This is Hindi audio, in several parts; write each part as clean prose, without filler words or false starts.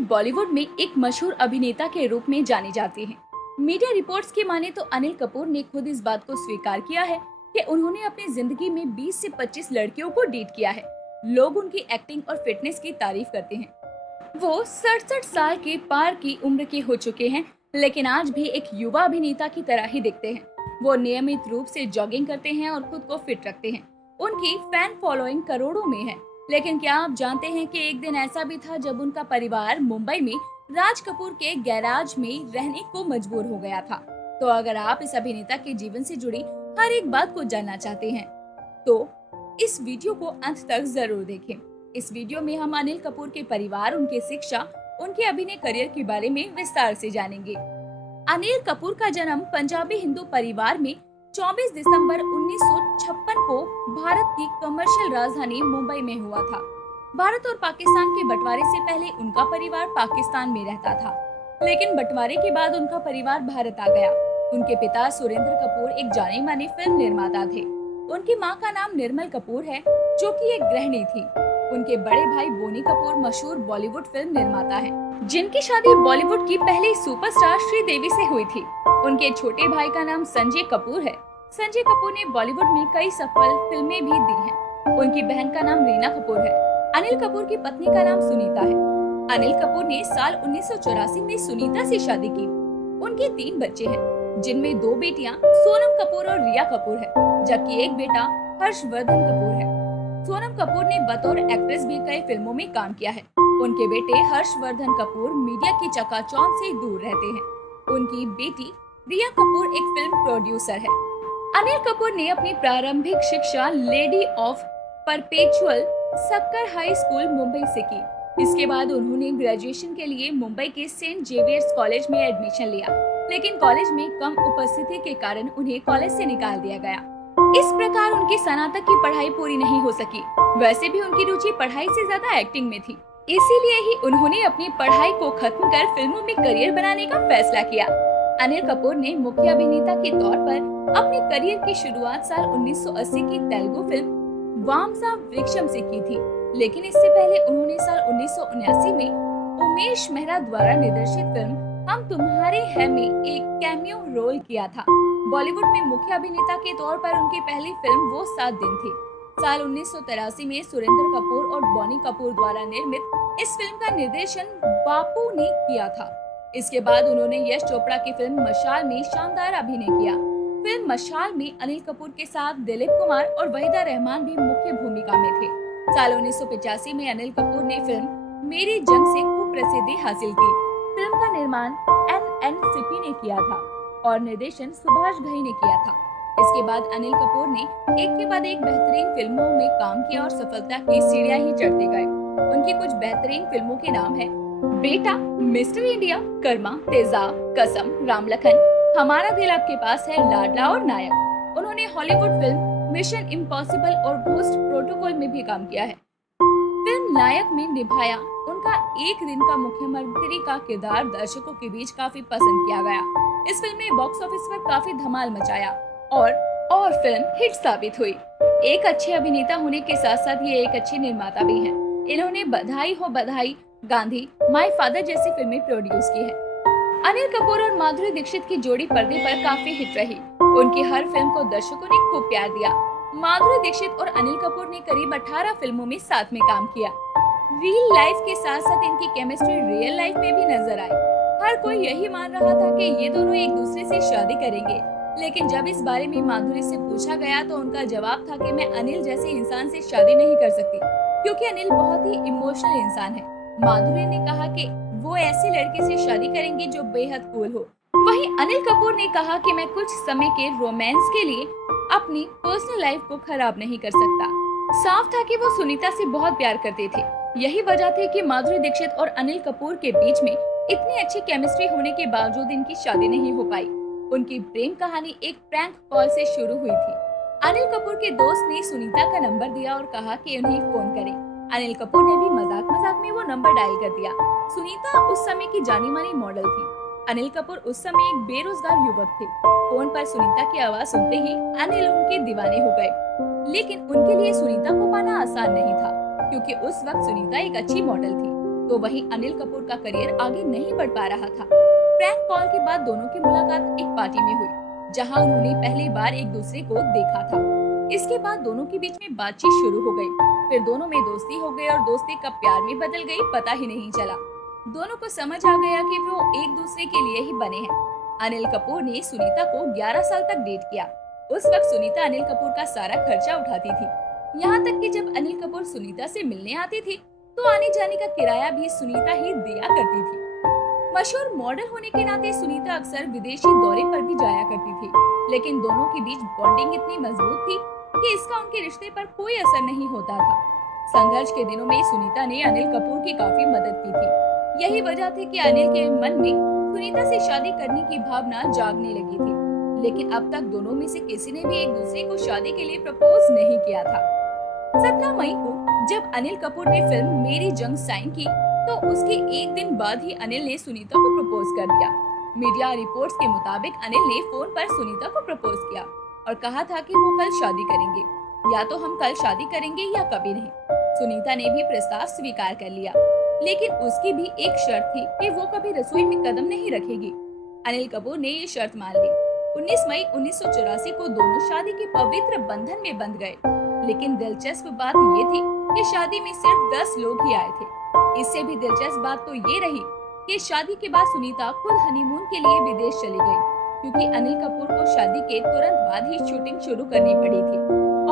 बॉलीवुड में एक मशहूर अभिनेता के रूप में जाने जाते हैं। मीडिया रिपोर्ट्स की माने तो अनिल कपूर ने खुद इस बात को स्वीकार किया है कि उन्होंने अपनी जिंदगी में 20 से 25 लड़कियों को डेट किया है। लोग उनकी एक्टिंग और फिटनेस की तारीफ करते हैं। वो 67 साल के पार की उम्र के हो चुके हैं, लेकिन आज भी एक युवा अभिनेता की तरह ही दिखते हैं। वो नियमित रूप से जॉगिंग करते हैं और खुद को फिट रखते हैं। उनकी फैन फॉलोइंग करोड़ों में है। लेकिन क्या आप जानते हैं कि एक दिन ऐसा भी था जब उनका परिवार मुंबई में राज कपूर के गैराज में रहने को मजबूर हो गया था। तो अगर आप इस अभिनेता के जीवन से जुड़ी हर एक बात को जानना चाहते हैं तो इस वीडियो को अंत तक जरूर देखें। इस वीडियो में हम अनिल कपूर के परिवार, उनके शिक्षा, उनके अभिनय करियर के बारे में विस्तार से जानेंगे। अनिल कपूर का जन्म पंजाबी हिंदू परिवार में 24 दिसंबर 1956 को भारत की कमर्शियल राजधानी मुंबई में हुआ था। भारत और पाकिस्तान के बंटवारे से पहले उनका परिवार पाकिस्तान में रहता था, लेकिन बंटवारे के बाद उनका परिवार भारत आ गया। उनके पिता सुरेंद्र कपूर एक जाने माने फिल्म निर्माता थे। उनकी मां का नाम निर्मल कपूर है, जो कि एक गृहिणी थी। उनके बड़े भाई बोनी कपूर मशहूर बॉलीवुड फिल्म निर्माता हैं, जिनकी शादी बॉलीवुड की पहली सुपरस्टार श्रीदेवी से हुई थी। उनके छोटे भाई का नाम संजय कपूर है। संजय कपूर ने बॉलीवुड में कई सफल फिल्में भी दी हैं। उनकी बहन का नाम रीना कपूर है। अनिल कपूर की पत्नी का नाम सुनीता है। अनिल कपूर ने साल 1984 में सुनीता से शादी की। उनके 3 बच्चे हैं, जिनमें 2 बेटियां सोनम कपूर और रिया कपूर है, जबकि एक बेटा हर्षवर्धन कपूर है। सोनम कपूर ने बतौर एक्ट्रेस भी कई फिल्मों में काम किया है। उनके बेटे हर्षवर्धन कपूर मीडिया की चकाचौंध से दूर रहते हैं। उनकी बेटी रिया कपूर एक फिल्म प्रोड्यूसर है। अनिल कपूर ने अपनी प्रारंभिक शिक्षा Lady of Perpetual Succour high school Mumbai से की। इसके बाद उन्होंने ग्रेजुएशन के लिए मुंबई के सेंट जेवियर्स कॉलेज में एडमिशन लिया, लेकिन कॉलेज में कम उपस्थिति के कारण उन्हें कॉलेज से निकाल दिया गया। इस प्रकार उनकी स्नातक की पढ़ाई पूरी नहीं हो सकी। वैसे भी उनकी रुचि पढ़ाई से ज्यादा एक्टिंग में थी, इसीलिए ही उन्होंने अपनी पढ़ाई को खत्म कर फिल्मों में करियर बनाने का फैसला किया। अनिल कपूर ने मुख्य अभिनेता के तौर पर अपने करियर की शुरुआत साल 1980 की तेलुगु फिल्म वामसा वृक्षम से की थी, लेकिन इससे पहले उन्होंने साल 1979 में उमेश मेहरा द्वारा निर्देशित फिल्म हम तुम्हारे हैं में एक कैमियो रोल किया था। बॉलीवुड में मुख्य अभिनेता के तौर पर उनकी पहली फिल्म वो 7 दिन थी। साल 1983 में सुरेंद्र कपूर और बॉनी कपूर द्वारा निर्मित इस फिल्म का निर्देशन बापू ने किया था। इसके बाद उन्होंने यश चोपड़ा की फिल्म मशाल में शानदार अभिनय किया। फिल्म मशाल में अनिल कपूर के साथ दिलीप कुमार और वहीदा रहमान भी मुख्य भूमिका में थे। साल 1985 में अनिल कपूर ने फिल्म मेरी जंग से खूब प्रसिद्धि हासिल की। फिल्म का निर्माण एनएनसीपी ने किया था और निर्देशन सुभाष घई ने किया था। इसके बाद अनिल कपूर ने एक के बाद एक बेहतरीन फिल्मों में काम किया और सफलता की सीढ़ियां ही चढ़ते गए। उनकी कुछ बेहतरीन फिल्मों के नाम है बेटा, मिस्टर इंडिया, कर्मा, तेजाब, कसम, राम लखन, हमारा दिल आपके पास है, लाडला और नायक। उन्होंने हॉलीवुड फिल्म मिशन इम्पॉसिबल और घोस्ट प्रोटोकॉल में भी काम किया है। फिल्म नायक में निभाया उनका एक दिन का मुख्यमंत्री का किरदार दर्शकों के बीच काफी पसंद किया गया। इस फिल्म ने बॉक्स ऑफिस पर काफी धमाल मचाया और फिल्म हिट साबित हुई। एक अच्छे अभिनेता होने के साथ साथ ये एक अच्छे निर्माता भी हैं। इन्होंने बधाई हो बधाई, गांधी, माय फादर जैसी फिल्में प्रोड्यूस की है। अनिल कपूर और माधुरी दीक्षित की जोड़ी पर्दे पर काफी हिट रही। उनकी हर फिल्म को दर्शकों ने खूब प्यार दिया। माधुरी दीक्षित और अनिल कपूर ने करीब 18 फिल्मों में साथ में काम किया। रियल लाइफ के साथ साथ इनकी केमिस्ट्री रियल लाइफ में भी नजर आई। हर कोई यही मान रहा था कि ये दोनों एक दूसरे से शादी करेंगे, लेकिन जब इस बारे में माधुरी से पूछा गया तो उनका जवाब था कि मैं अनिल जैसे इंसान से शादी नहीं कर सकती, क्योंकि अनिल बहुत ही इमोशनल इंसान है। माधुरी ने कहा कि वो ऐसी लड़की से शादी करेंगी जो बेहद कूल हो। वहीं अनिल कपूर ने कहा कि मैं कुछ समय के रोमांस के लिए अपनी पर्सनल लाइफ को खराब नहीं कर सकता। साफ था कि वो सुनीता से बहुत प्यार करते थे। यही वजह थी कि माधुरी दीक्षित और अनिल कपूर के बीच में इतनी अच्छी केमिस्ट्री होने के बावजूद इनकी शादी नहीं हो पाई। उनकी प्रेम कहानी एक प्रैंक कॉल से शुरू हुई थी। अनिल कपूर के दोस्त ने सुनीता का नंबर दिया और कहा कि उन्हें फोन करें। अनिल कपूर ने भी मजाक में वो नंबर डायल कर दिया। सुनीता उस समय की जानी मानी मॉडल थी। अनिल कपूर उस समय एक बेरोजगार युवक थे। फोन पर सुनीता की आवाज सुनते ही अनिल उनके दीवाने हो गए, लेकिन उनके लिए सुनीता को पाना आसान नहीं था, क्योंकि उस वक्त सुनीता एक अच्छी मॉडल थी। तो वहीं अनिल कपूर का करियर आगे नहीं बढ़ पा रहा था। प्रैंक कॉल के बाद दोनों की मुलाकात एक पार्टी में हुई, जहां उन्होंने पहली बार एक दूसरे को देखा था। इसके बाद दोनों के बीच में बातचीत शुरू हो गई, फिर दोनों में दोस्ती हो गई और दोस्ती कब प्यार में बदल गई पता ही नहीं चला। दोनों को समझ आ गया कि वो एक दूसरे के लिए ही बने हैं। अनिल कपूर ने सुनीता को 11 साल तक डेट किया। उस वक्त सुनीता अनिल कपूर का सारा खर्चा उठाती थी। यहाँ तक कि जब अनिल कपूर सुनीता से मिलने आती थी तो आने जाने का किराया भी सुनीता ही दिया करती थी। मशहूर मॉडल होने के नाते सुनीता अक्सर विदेशी दौरे पर भी जाया करती थी, लेकिन दोनों के बीच बॉन्डिंग इतनी मजबूत थी कि इसका उनके रिश्ते पर कोई असर नहीं होता था। संघर्ष के दिनों में सुनीता ने अनिल कपूर की काफी मदद की थी। यही वजह थी कि अनिल के मन में सुनीता से शादी करने की भावना जागने लगी थी, लेकिन अब तक दोनों में से किसी ने भी एक दूसरे को शादी के लिए प्रपोज नहीं किया था। 17 मई को जब अनिल कपूर ने फिल्म मेरी जंग साइन की तो उसके एक दिन बाद ही अनिल ने सुनीता को प्रपोज कर दिया। मीडिया रिपोर्ट्स के मुताबिक अनिल ने फोन पर सुनीता को प्रपोज किया और कहा था कि वो कल शादी करेंगे, या तो हम कल शादी करेंगे या कभी नहीं। सुनीता ने भी प्रस्ताव स्वीकार कर लिया, लेकिन उसकी भी एक शर्त थी कि वो कभी रसोई में कदम नहीं रखेगी। अनिल कपूर ने ये शर्त मान ली। 19 मई 1984 को दोनों शादी के पवित्र बंधन में बंध गए, लेकिन दिलचस्प बात ये थी कि शादी में सिर्फ 10 लोग ही आए थे। इससे भी दिलचस्प बात तो ये रही कि शादी के बाद सुनीता खुद हनीमून के लिए विदेश चली गई, क्योंकि अनिल कपूर को शादी के तुरंत बाद ही शूटिंग शुरू करनी पड़ी थी।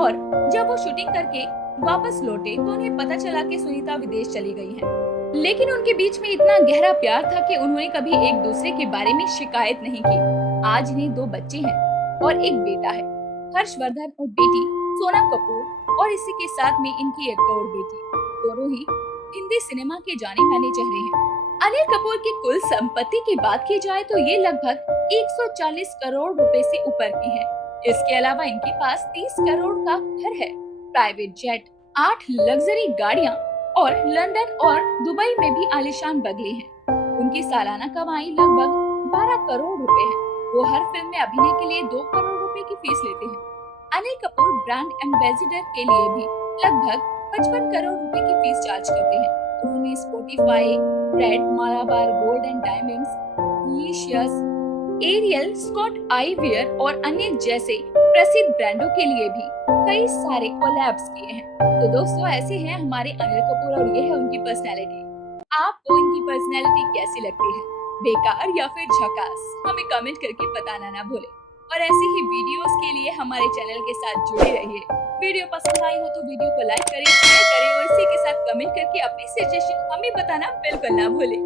और जब वो शूटिंग करके वापस लौटे तो उन्हें पता चला कि सुनीता विदेश चली गई है। लेकिन उनके बीच में इतना गहरा प्यार था कि उन्होंने कभी एक दूसरे के बारे में शिकायत नहीं की। आज इन्हें 2 बच्चे हैं और एक बेटा है, हर्षवर्धन और बेटी सोनम कपूर, और इसी के साथ में इनकी एक और बेटी। दोनों ही हिंदी सिनेमा के जाने माने चेहरे हैं। अनिल कपूर की कुल संपत्ति की बात की जाए तो ये लगभग 140 करोड़ रुपए से ऊपर की है। इसके अलावा इनके पास 30 करोड़ का घर है, प्राइवेट जेट, 8 लग्जरी गाड़ियां और लंदन और दुबई में भी आलीशान बंगले हैं। उनकी सालाना कमाई लगभग 12 करोड़ रुपए है। वो हर फिल्म में अभिनय के लिए 2 करोड़ रुपए की फीस लेते हैं। अनिल कपूर ब्रांड एम्बेसडर के लिए भी लगभग 55 करोड़ रुपए की फीस चार्ज करते हैं। उन्होंने Spotify, Red, Malabar gold and diamonds, Licious, Ariel, Scott eyewear और अन्य जैसे प्रसिद्ध ब्रांडों के लिए भी कई सारे कोलैब्स किए हैं। तो दोस्तों, ऐसे हैं हमारे अनिल कपूर और ये है उनकी पर्सनैलिटी। आपको इनकी पर्सनैलिटी कैसी लगती है, बेकार या फिर झकास? हमें कमेंट करके बताना ना भूलें। और ऐसी ही वीडियोस के लिए हमारे चैनल के साथ जुड़े रहिए। वीडियो पसंद आई हो तो वीडियो को लाइक करें, शेयर करें और इसी के साथ कमेंट करके अपनी सजेशन हमें बताना बिल्कुल ना भूलें।